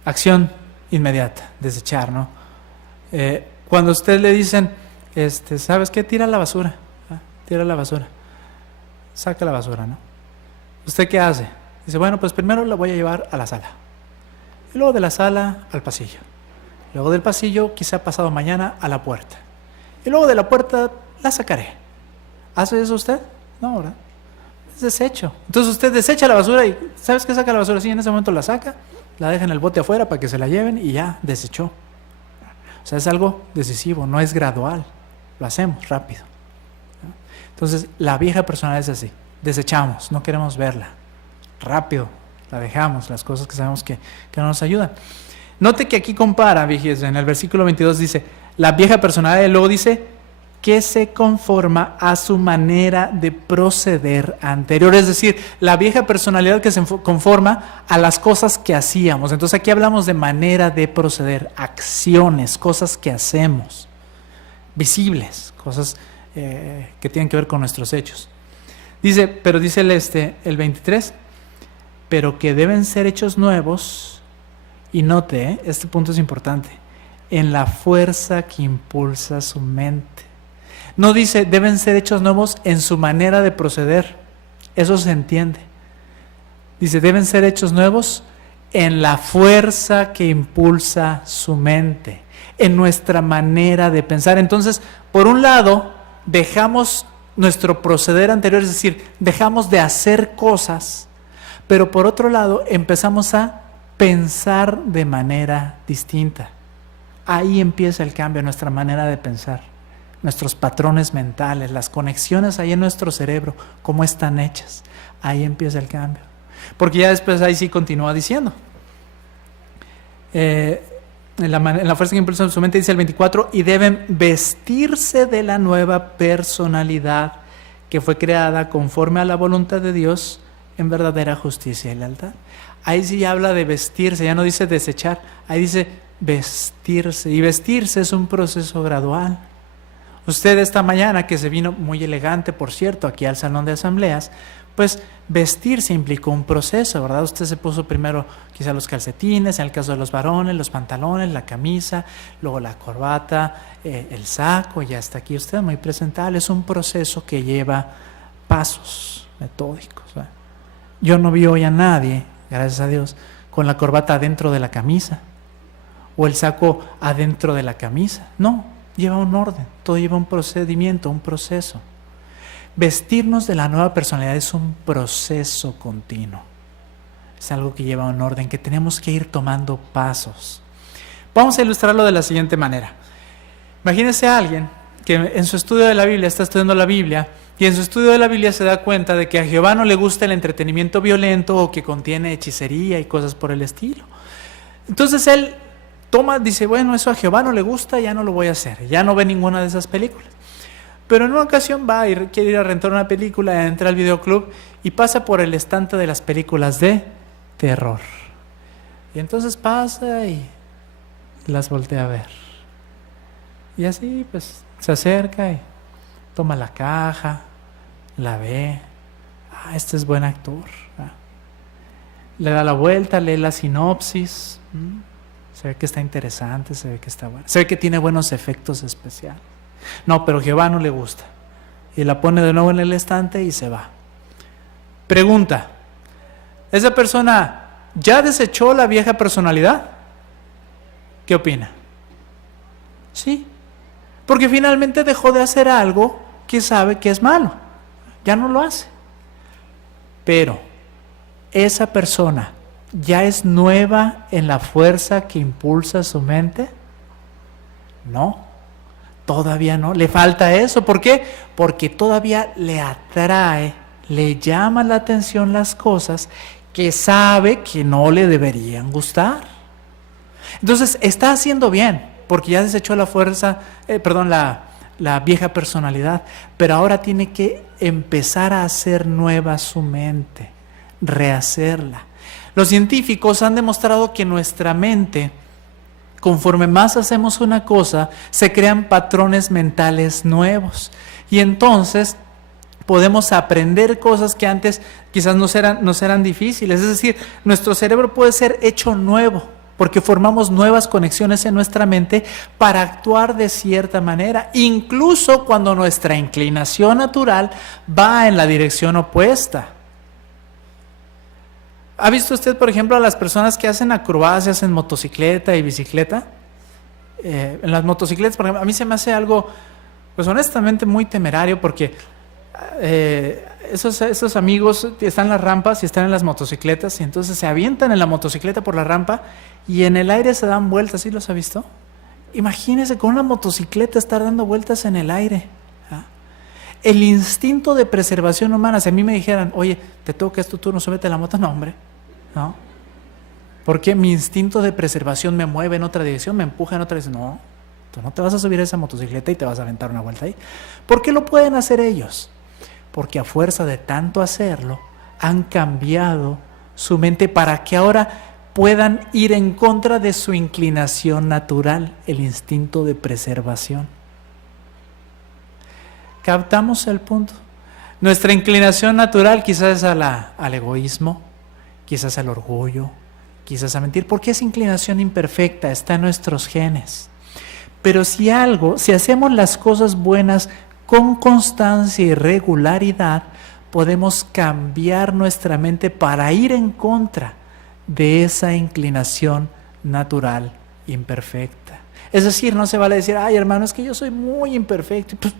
Acción inmediata, desechar, ¿no? Cuando a usted le dicen, ¿sabes qué? Tira la basura, tira la basura, saca la basura, ¿no? ¿Usted qué hace? Dice, bueno, pues primero la voy a llevar a la sala, y luego de la sala al pasillo. Luego del pasillo, quizá pasado mañana, a la puerta. Y luego de la puerta, la sacaré. ¿Hace eso usted? No, ¿verdad? Es desecho. Entonces usted desecha la basura y ¿sabes qué? Saca la basura. Sí, en ese momento la saca, la deja en el bote afuera para que se la lleven y ya, desechó. O sea, es algo decisivo, no es gradual. Lo hacemos rápido. Entonces, la vieja personalidad es así. Desechamos, no queremos verla. Rápido, la dejamos, las cosas que sabemos que no nos ayudan. Note que aquí compara, fíjese, en el versículo 22 dice, la vieja personalidad, y luego dice, que se conforma a su manera de proceder anterior. Es decir, la vieja personalidad que se conforma a las cosas que hacíamos. Entonces aquí hablamos de manera de proceder, acciones, cosas que hacemos, visibles, cosas que tienen que ver con nuestros hechos. Dice, pero dice el 23, pero que deben ser hechos nuevos. Y note, este punto es importante, en la fuerza que impulsa su mente. No dice, deben ser hechos nuevos en su manera de proceder. Eso se entiende. Dice, deben ser hechos nuevos en la fuerza que impulsa su mente, en nuestra manera de pensar. Entonces, por un lado, dejamos nuestro proceder anterior, es decir, dejamos de hacer cosas, pero por otro lado, empezamos a pensar de manera distinta. Ahí empieza el cambio en nuestra manera de pensar, nuestros patrones mentales, las conexiones ahí en nuestro cerebro, cómo están hechas. Ahí empieza el cambio. Porque ya después ahí sí continúa diciendo. En la fuerza que impulsa su mente dice el 24, y deben vestirse de la nueva personalidad que fue creada conforme a la voluntad de Dios en verdadera justicia y lealtad. Ahí sí habla de vestirse, ya no dice desechar, ahí dice vestirse. Y vestirse es un proceso gradual. Usted esta mañana que se vino muy elegante, por cierto, aquí al salón de asambleas, pues vestirse implicó un proceso, ¿verdad? Usted se puso primero quizá los calcetines, en el caso de los varones, los pantalones, la camisa, luego la corbata, el saco, y hasta aquí usted muy presentable. Es un proceso que lleva pasos metódicos, ¿verdad? Yo no vi hoy a nadie, gracias a Dios, con la corbata adentro de la camisa o el saco adentro de la camisa. No, lleva un orden, todo lleva un procedimiento, un proceso. Vestirnos de la nueva personalidad es un proceso continuo. Es algo que lleva un orden, que tenemos que ir tomando pasos. Vamos a ilustrarlo de la siguiente manera. Imagínese a alguien que en su estudio de la Biblia está estudiando la Biblia y en su estudio de la Biblia se da cuenta de que a Jehová no le gusta el entretenimiento violento o que contiene hechicería y cosas por el estilo. Entonces él dice, bueno, eso a Jehová no le gusta, ya no lo voy a hacer. Ya no ve ninguna de esas películas. Pero en una ocasión va y quiere ir a rentar una película, entra al videoclub y pasa por el estante de las películas de terror. Y entonces pasa y las voltea a ver. Y así pues se acerca y toma la caja, la ve. Este es buen actor. Le da la vuelta, lee la sinopsis. Se ve que está interesante, se ve que está bueno. Se ve que tiene buenos efectos especiales. No, pero Jehová no le gusta. Y la pone de nuevo en el estante y se va. Pregunta: ¿esa persona ya desechó la vieja personalidad? ¿Qué opina? Sí, porque finalmente dejó de hacer algo que sabe que es malo. Ya no lo hace. Pero esa persona ya es nueva en la fuerza que impulsa su mente. No. Todavía no, le falta eso. ¿Por qué? Porque todavía le atrae, le llama la atención las cosas que sabe que no le deberían gustar. Entonces está haciendo bien, porque ya desechó la vieja personalidad, pero ahora tiene que empezar a hacer nueva su mente, rehacerla. Los científicos han demostrado que nuestra mente, conforme más hacemos una cosa, se crean patrones mentales nuevos. Y entonces podemos aprender cosas que antes quizás nos eran difíciles. Es decir, nuestro cerebro puede ser hecho nuevo, porque formamos nuevas conexiones en nuestra mente para actuar de cierta manera, incluso cuando nuestra inclinación natural va en la dirección opuesta. ¿Ha visto usted, por ejemplo, a las personas que hacen acrobacias en motocicleta y bicicleta? En las motocicletas, por ejemplo, a mí se me hace algo, pues honestamente, muy temerario, porque esos amigos están en las rampas y están en las motocicletas, y entonces se avientan en la motocicleta por la rampa y en el aire se dan vueltas. ¿Sí los ha visto? Imagínese con una motocicleta estar dando vueltas en el aire. El instinto de preservación humana, si a mí me dijeran, oye, te toca, es tu turno, súbete a la moto, no, hombre, no. Porque mi instinto de preservación me mueve en otra dirección, me empuja en otra dirección. No, tú no te vas a subir a esa motocicleta y te vas a aventar una vuelta ahí. ¿Por qué lo pueden hacer ellos? Porque a fuerza de tanto hacerlo, han cambiado su mente para que ahora puedan ir en contra de su inclinación natural, el instinto de preservación. ¿Captamos el punto? Nuestra inclinación natural quizás es al egoísmo, quizás al orgullo, quizás a mentir, porque es inclinación imperfecta, está en nuestros genes. Pero si hacemos las cosas buenas con constancia y regularidad, podemos cambiar nuestra mente para ir en contra de esa inclinación natural imperfecta. Es decir, no se vale decir, ay hermano, es que yo soy muy imperfecto. Pues,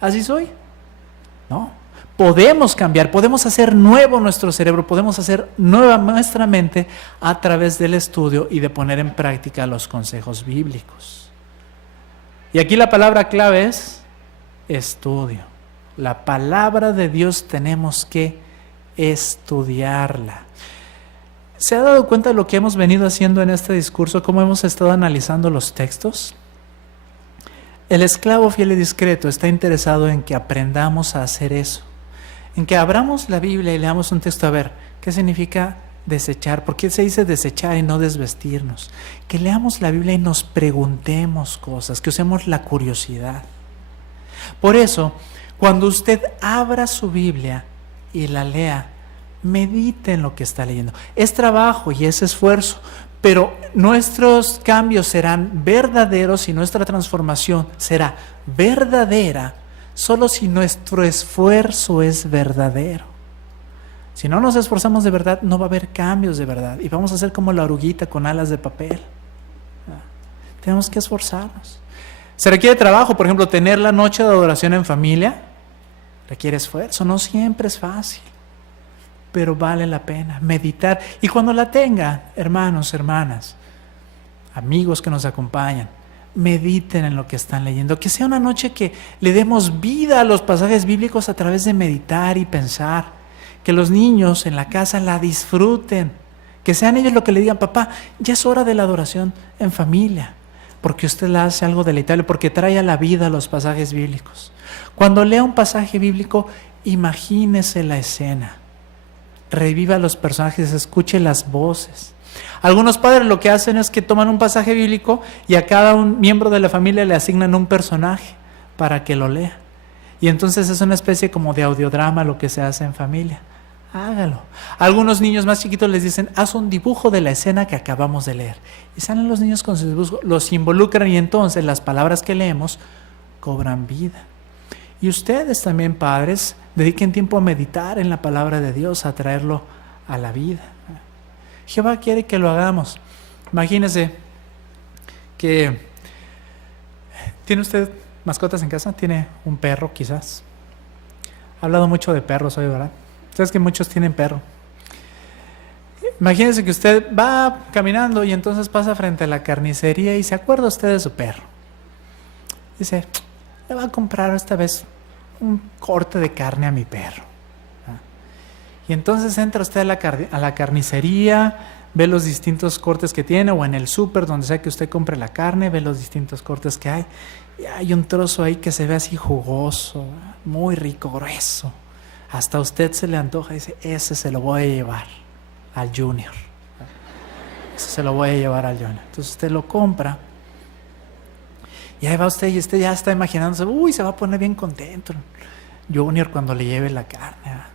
así soy. No. Podemos cambiar, podemos hacer nuevo nuestro cerebro, podemos hacer nueva nuestra mente a través del estudio y de poner en práctica los consejos bíblicos. Y aquí la palabra clave es estudio. La palabra de Dios tenemos que estudiarla. ¿Se ha dado cuenta de lo que hemos venido haciendo en este discurso? ¿Cómo hemos estado analizando los textos? El esclavo fiel y discreto está interesado en que aprendamos a hacer eso, en que abramos la Biblia y leamos un texto a ver qué significa desechar, por qué se dice desechar y no desvestirnos, que leamos la Biblia y nos preguntemos cosas, que usemos la curiosidad. Por eso, cuando usted abra su Biblia y la lea, medite en lo que está leyendo. Es trabajo y es esfuerzo, pero nuestros cambios serán verdaderos y nuestra transformación será verdadera solo si nuestro esfuerzo es verdadero. Si no nos esforzamos de verdad, no va a haber cambios de verdad y vamos a ser como la oruguita con alas de papel. Tenemos que esforzarnos. Se requiere trabajo, por ejemplo, tener la noche de adoración en familia requiere esfuerzo, no siempre es fácil, pero vale la pena meditar. Y cuando la tenga, hermanos, hermanas, amigos que nos acompañan, mediten en lo que están leyendo, que sea una noche que le demos vida a los pasajes bíblicos a través de meditar y pensar, que los niños en la casa la disfruten, que sean ellos lo que le digan: papá, ya es hora de la adoración en familia, porque usted la hace algo deleitable, porque trae a la vida los pasajes bíblicos. Cuando lea un pasaje bíblico, imagínese la escena, reviva los personajes, escuche las voces. Algunos padres lo que hacen es que toman un pasaje bíblico y a cada un miembro de la familia le asignan un personaje para que lo lea. Y entonces es una especie como de audiodrama lo que se hace en familia. Hágalo. Algunos niños más chiquitos les dicen: haz un dibujo de la escena que acabamos de leer. Y salen los niños con sus dibujos, los involucran y entonces las palabras que leemos cobran vida. Y ustedes también, padres, dediquen tiempo a meditar en la palabra de Dios, a traerlo a la vida. Jehová quiere que lo hagamos. Imagínese que tiene usted mascotas en casa, tiene un perro quizás. Ha hablado mucho de perros hoy, ¿verdad? Sabes que muchos tienen perro. Imagínese que usted va caminando y entonces pasa frente a la carnicería y se acuerda usted de su perro. Dice: le va a comprar esta vez un corte de carne a mi perro. Y entonces entra usted a la carnicería, ve los distintos cortes que tiene, o en el súper, donde sea que usted compre la carne, ve los distintos cortes que hay. Y hay un trozo ahí que se ve así jugoso, muy rico, grueso. Hasta a usted se le antoja y dice: ese se lo voy a llevar al Junior. Ese se lo voy a llevar al Junior. Entonces usted lo compra. Y ahí va usted y usted ya está imaginándose: uy, se va a poner bien contento Junior cuando le lleve la carne.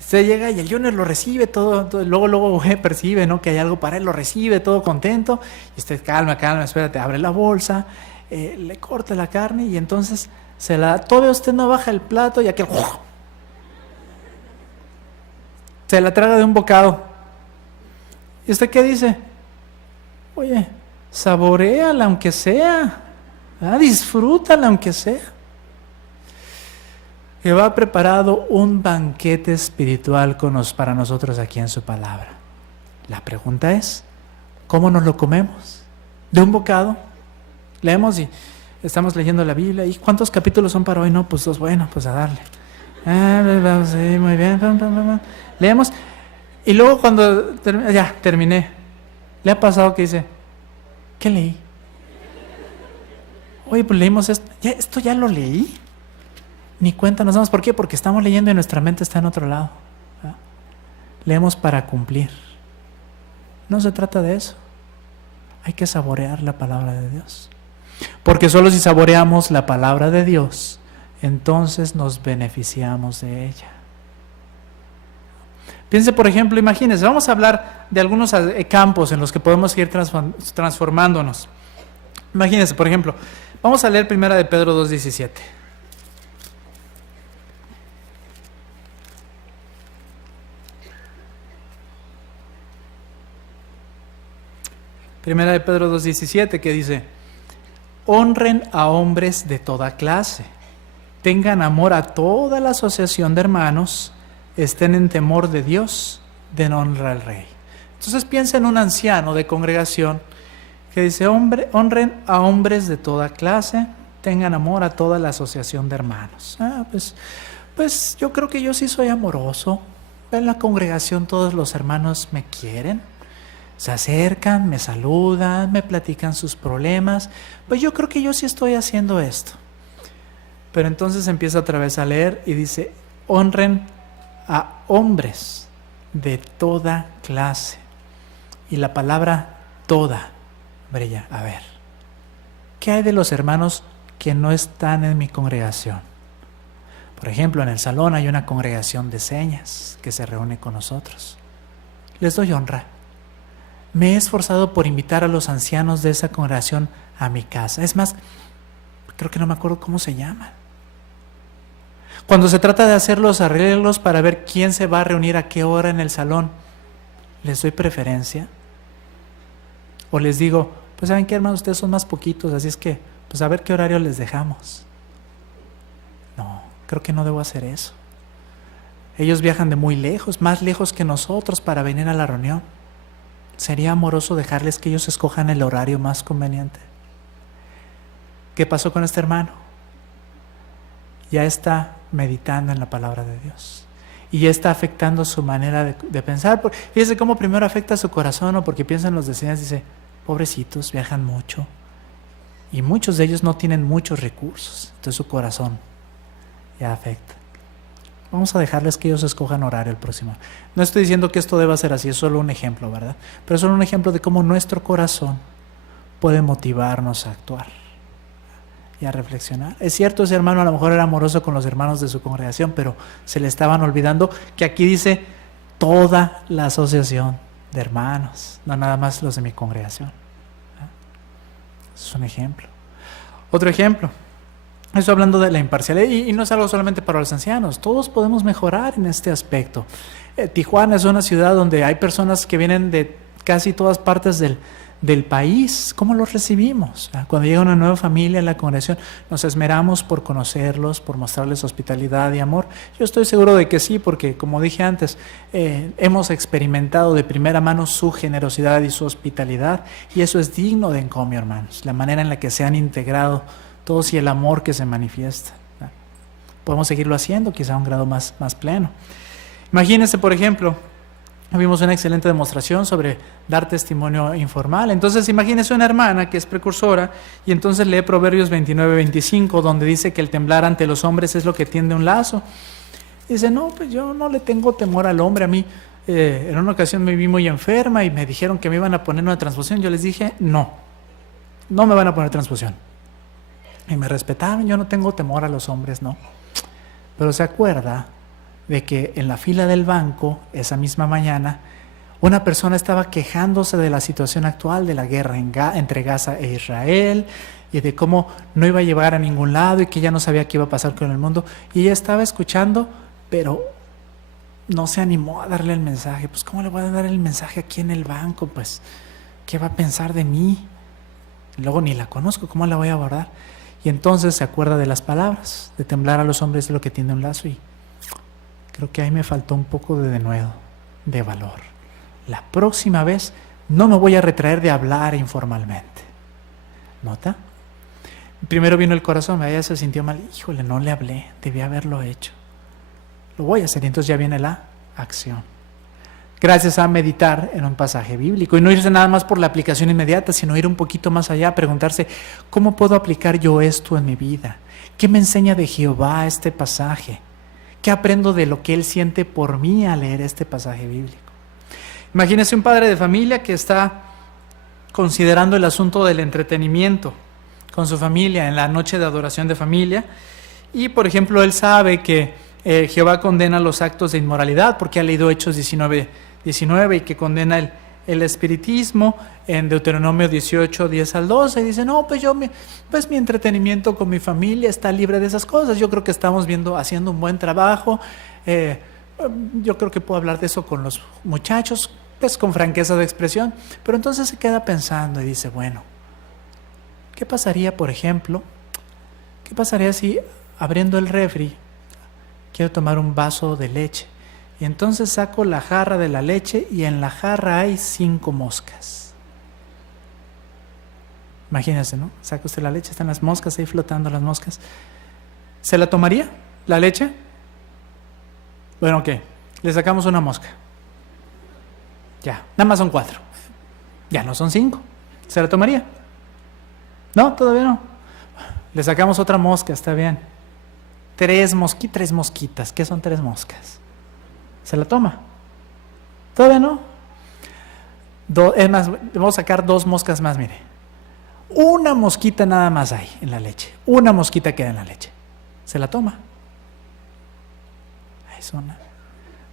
Usted llega y el Junior lo recibe todo, luego percibe, ¿no?, que hay algo para él, lo recibe todo contento. Y usted: calma, espérate, abre la bolsa, le corta la carne y entonces todavía usted no baja el plato y aquel se la traga de un bocado. ¿Y usted qué dice? Oye, saboréala aunque sea. Disfrútala aunque sea. Jehová ha preparado un banquete espiritual para nosotros aquí en su palabra. La pregunta es: ¿cómo nos lo comemos? ¿De un bocado? Leemos y estamos leyendo la Biblia. ¿Y cuántos capítulos son para hoy? No, pues 2. Bueno, pues a darle. Sí, muy bien. Leemos y luego cuando ya terminé, ¿le ha pasado que dice: ¿qué leí? Oye, pues leímos esto. ¿Esto ya lo leí? Ni cuenta nos damos. ¿Por qué? Porque estamos leyendo y nuestra mente está en otro lado. Leemos para cumplir. No se trata de eso. Hay que saborear la palabra de Dios. Porque solo si saboreamos la palabra de Dios, entonces nos beneficiamos de ella. Piense, por ejemplo, imagínense, vamos a hablar de algunos campos en los que podemos ir transformándonos. Imagínense, por ejemplo, vamos a leer 1 de Pedro 2:17. Primera de Pedro 2:17, que dice: honren a hombres de toda clase, tengan amor a toda la asociación de hermanos, estén en temor de Dios, den honra al Rey. Entonces piensa en un anciano de congregación que dice: honren a hombres de toda clase, tengan amor a toda la asociación de hermanos. Pues yo creo que yo sí soy amoroso. En la congregación todos los hermanos me quieren, se acercan, me saludan, me platican sus problemas. Pues yo creo que yo sí estoy haciendo esto. Pero entonces empieza otra vez a leer y dice: honren a hombres de toda clase. Y la palabra toda brilla. A ver, ¿qué hay de los hermanos que no están en mi congregación. Por ejemplo, en el salón hay una congregación de señas que se reúne con nosotros. Les doy honra. Me he esforzado por invitar a los ancianos de esa congregación a mi casa. Es más, creo que no me acuerdo cómo se llama. Cuando se trata de hacer los arreglos para ver quién se va a reunir a qué hora en el salón, ¿les doy preferencia? O les digo, pues ¿saben qué, hermanos? Ustedes son más poquitos, así es que, pues a ver qué horario les dejamos. No, creo que no debo hacer eso. Ellos viajan de muy lejos, más lejos que nosotros para venir a la reunión. Sería amoroso dejarles que ellos escojan el horario más conveniente. ¿Qué pasó con este hermano? Ya está meditando en la palabra de Dios y ya está afectando su manera de pensar. Fíjese cómo primero afecta su corazón, ¿no? Porque piensa en los deseos, dice, pobrecitos, viajan mucho y muchos de ellos no tienen muchos recursos, entonces su corazón ya afecta. Vamos a dejarles que ellos escojan horario el próximo. No estoy diciendo que esto deba ser así, es solo un ejemplo, ¿verdad? Pero es solo un ejemplo de cómo nuestro corazón puede motivarnos a actuar y a reflexionar. Es cierto, ese hermano a lo mejor era amoroso con los hermanos de su congregación, pero se le estaban olvidando que aquí dice toda la asociación de hermanos, no nada más los de mi congregación. Es un ejemplo. Otro ejemplo. Estoy hablando de la imparcialidad y no es algo solamente para los ancianos, todos podemos mejorar en este aspecto. Tijuana es una ciudad donde hay personas que vienen de casi todas partes del país. ¿Cómo los recibimos? Cuando llega una nueva familia en la congregación, nos esmeramos por conocerlos, por mostrarles hospitalidad y amor. Yo estoy seguro de que sí, porque como dije antes, hemos experimentado de primera mano su generosidad y su hospitalidad, y eso es digno de encomio, hermanos, la manera en la que se han integrado todos y el amor que se manifiesta. Podemos seguirlo haciendo, quizá a un grado más pleno. Imagínense, por ejemplo, vimos una excelente demostración sobre dar testimonio informal. Entonces, imagínense una hermana que es precursora y entonces lee Proverbios 29-25, donde dice que el temblar ante los hombres es lo que tiende un lazo. Dice, no, pues yo no le tengo temor al hombre. A mí, en una ocasión me vi muy enferma y me dijeron que me iban a poner una transfusión. Yo les dije, no me van a poner transfusión. Y me respetaron, yo no tengo temor a los hombres, no. Pero se acuerda de que en la fila del banco, esa misma mañana, una persona estaba quejándose de la situación actual de la guerra entre Gaza e Israel y de cómo no iba a llegar a ningún lado y que ya no sabía qué iba a pasar con el mundo. Y ella estaba escuchando, pero no se animó a darle el mensaje. Pues ¿cómo le voy a dar el mensaje aquí en el banco? Pues, ¿qué va a pensar de mí? Luego ni la conozco, ¿cómo la voy a abordar? Y entonces se acuerda de las palabras, de temblar a los hombres es lo que tiende un lazo, y creo que ahí me faltó un poco de denuedo, de valor. La próxima vez no me voy a retraer de hablar informalmente. ¿Nota? Primero vino el corazón, ella se sintió mal, híjole, no le hablé, debí haberlo hecho. Lo voy a hacer, y entonces ya viene la acción. Gracias a meditar en un pasaje bíblico y no irse nada más por la aplicación inmediata, sino ir un poquito más allá, preguntarse, ¿cómo puedo aplicar yo esto en mi vida? ¿Qué me enseña de Jehová este pasaje? ¿Qué aprendo de lo que Él siente por mí al leer este pasaje bíblico? Imagínese un padre de familia que está considerando el asunto del entretenimiento con su familia en la noche de adoración de familia y, por ejemplo, él sabe que Jehová condena los actos de inmoralidad porque ha leído Hechos 19 y que condena el espiritismo en Deuteronomio 18, 10 al 12. Y dice, no, pues mi entretenimiento con mi familia está libre de esas cosas. Yo creo que estamos haciendo un buen trabajo. Yo creo que puedo hablar de eso con los muchachos, pues con franqueza de expresión. Pero entonces se queda pensando y dice, bueno, ¿qué pasaría, por ejemplo? ¿Qué pasaría si abriendo el refri quiero tomar un vaso de leche? Y entonces saco la jarra de la leche y en la jarra hay 5 moscas. Imagínense, ¿no? Saca usted la leche, están las moscas ahí flotando las moscas. ¿Se la tomaría, la leche? Bueno, ok, le sacamos una mosca. Ya, nada más son 4. Ya no son 5. ¿Se la tomaría? No, todavía no. Le sacamos otra mosca, está bien. 3 mosquitas. ¿Qué son 3 moscas? ¿Se la toma? ¿Todavía no? Es más, vamos a sacar 2 moscas más, mire. una mosquita nada más hay en la leche, una mosquita queda en la leche, se la toma.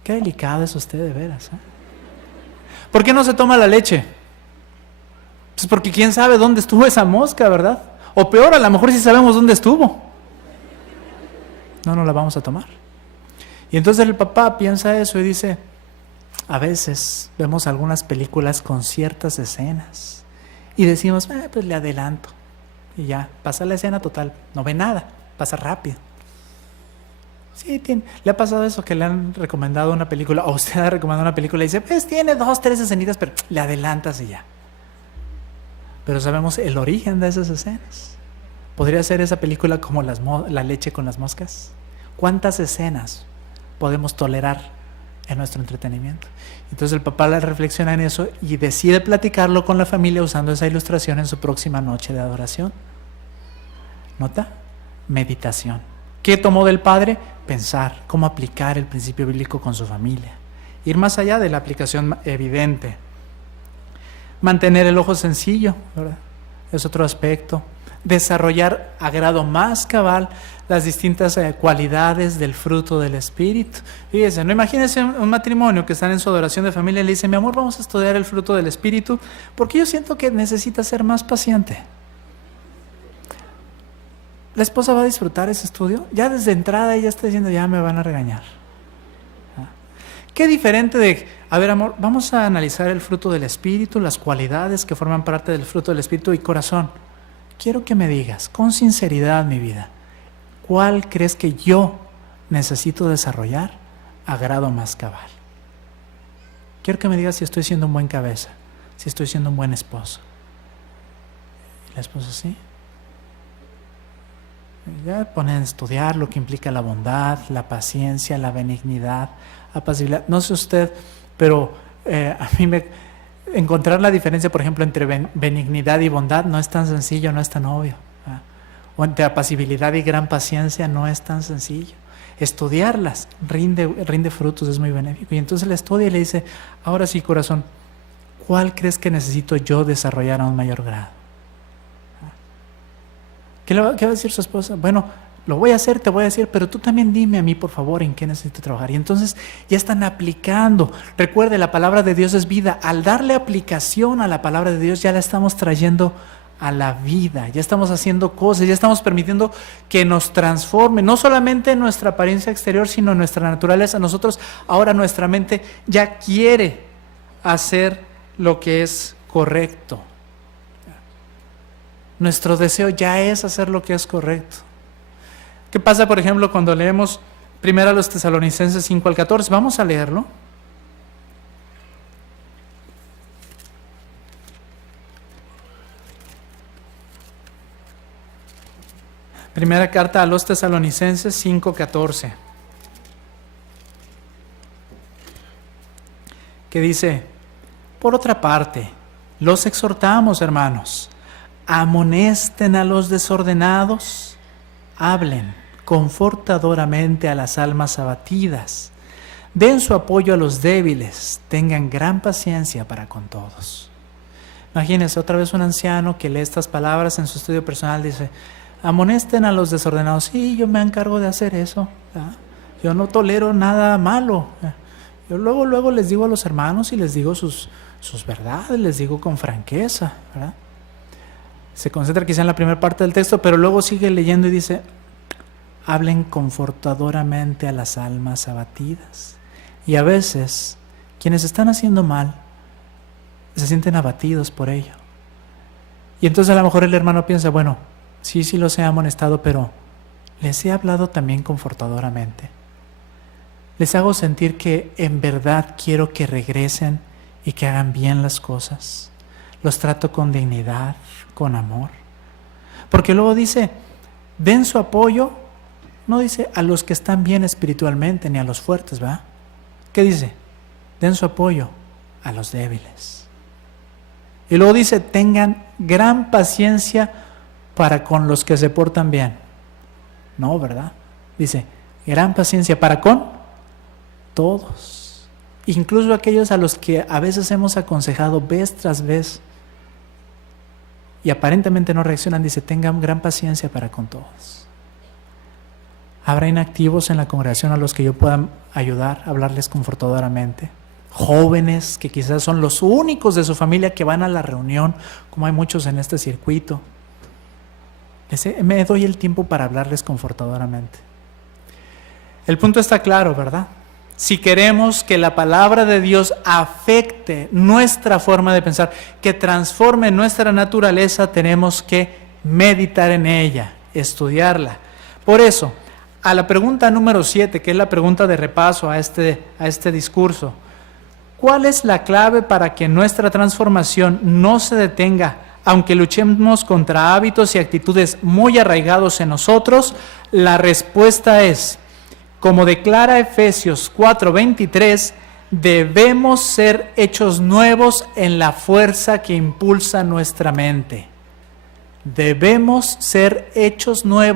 Qué delicado es usted de veras, ¿eh? ¿Por qué no se toma la leche? Pues porque quién sabe dónde estuvo esa mosca, ¿verdad? O peor, a lo mejor sí sabemos dónde estuvo. No la vamos a tomar. Y entonces el papá piensa eso y dice, a veces vemos algunas películas con ciertas escenas y decimos, pues le adelanto. Y ya, pasa la escena total, no ve nada, pasa rápido. Sí, le ha pasado eso, que le han recomendado una película, o usted ha recomendado una película y dice, pues tiene 2, 3 escenitas, pero le adelantas y ya. Pero sabemos el origen de esas escenas. ¿Podría ser esa película como la leche con las moscas? ¿Cuántas escenas podemos tolerar en nuestro entretenimiento? Entonces el papá le reflexiona en eso y decide platicarlo con la familia usando esa ilustración en su próxima noche de adoración. ¿Nota? Meditación. ¿Qué tomó del padre? Pensar cómo aplicar el principio bíblico con su familia. Ir más allá de la aplicación evidente. Mantener el ojo sencillo, ¿verdad? Es otro aspecto. Desarrollar a grado más cabal las distintas cualidades del fruto del Espíritu. Fíjense, no imagínense un matrimonio que están en su adoración de familia y le dice, mi amor, vamos a estudiar el fruto del Espíritu porque yo siento que necesita ser más paciente. ¿La esposa va a disfrutar ese estudio? Ya desde entrada ella está diciendo, ya me van a regañar. Qué diferente de, a ver amor, vamos a analizar el fruto del Espíritu, las cualidades que forman parte del fruto del Espíritu y corazón. Quiero que me digas, con sinceridad mi vida, ¿cuál crees que yo necesito desarrollar a grado más cabal? Quiero que me digas si estoy siendo un buen cabeza, si estoy siendo un buen esposo. ¿Y la esposa sí? Ya ponen a estudiar lo que implica la bondad, la paciencia, la benignidad, la apacibilidad. No sé usted, pero a mí encontrar la diferencia, por ejemplo, entre benignidad y bondad no es tan sencillo, no es tan obvio. O entre apacibilidad y gran paciencia no es tan sencillo. Estudiarlas rinde frutos, es muy benéfico. Y entonces le estudia y le dice, ahora sí, corazón, ¿cuál crees que necesito yo desarrollar a un mayor grado? ¿Qué va a decir su esposa? Bueno, lo voy a hacer, te voy a decir, pero tú también dime a mí, por favor, en qué necesito trabajar. Y entonces ya están aplicando. Recuerde, la palabra de Dios es vida. Al darle aplicación a la palabra de Dios, ya la estamos trayendo a la vida. Ya estamos haciendo cosas, ya estamos permitiendo que nos transforme, no solamente en nuestra apariencia exterior, sino en nuestra naturaleza. Nosotros, ahora nuestra mente ya quiere hacer lo que es correcto. Nuestro deseo ya es hacer lo que es correcto. ¿Qué pasa, por ejemplo, cuando leemos primero a los Tesalonicenses 5 al 14? Vamos a leerlo. Primera carta a los Tesalonicenses 5:14. Que dice, por otra parte, los exhortamos, hermanos, amonesten a los desordenados, hablen confortadoramente a las almas abatidas, den su apoyo a los débiles, tengan gran paciencia para con todos. Imagínense otra vez un anciano que lee estas palabras en su estudio personal, dice, amonesten a los desordenados. Sí, yo me encargo de hacer eso, ¿verdad? Yo no tolero nada malo. Yo luego les digo a los hermanos y les digo sus verdades, les digo con franqueza, ¿verdad? Se concentra quizá en la primera parte del texto, pero luego sigue leyendo y dice, hablen confortadoramente a las almas abatidas. Y a veces, quienes están haciendo mal, se sienten abatidos por ello. Y entonces a lo mejor el hermano piensa, bueno, sí los he amonestado, pero les he hablado también confortadoramente. Les hago sentir que en verdad quiero que regresen y que hagan bien las cosas. Los trato con dignidad, con amor. Porque luego dice, den su apoyo, no dice a los que están bien espiritualmente, ni a los fuertes, ¿verdad? ¿Qué dice? Den su apoyo a los débiles. Y luego dice, tengan gran paciencia para con los que se portan bien. No, ¿verdad? Dice, gran paciencia para con todos. Incluso aquellos a los que a veces hemos aconsejado vez tras vez. y aparentemente no reaccionan, dice, tengan gran paciencia para con todos. Habrá inactivos en la congregación a los que yo pueda ayudar, hablarles confortadoramente. Jóvenes que quizás son los únicos de su familia que van a la reunión, como hay muchos en este circuito. Me doy el tiempo para hablarles confortadoramente. El punto está claro, ¿verdad? Si queremos que la palabra de Dios afecte nuestra forma de pensar, que transforme nuestra naturaleza, tenemos que meditar en ella, estudiarla. Por eso, a la pregunta número 7, que es la pregunta de repaso a este discurso, ¿cuál es la clave para que nuestra transformación no se detenga, aunque luchemos contra hábitos y actitudes muy arraigados en nosotros? La respuesta es, como declara Efesios 4:23, debemos ser hechos nuevos en la fuerza que impulsa nuestra mente. Debemos ser hechos nuevos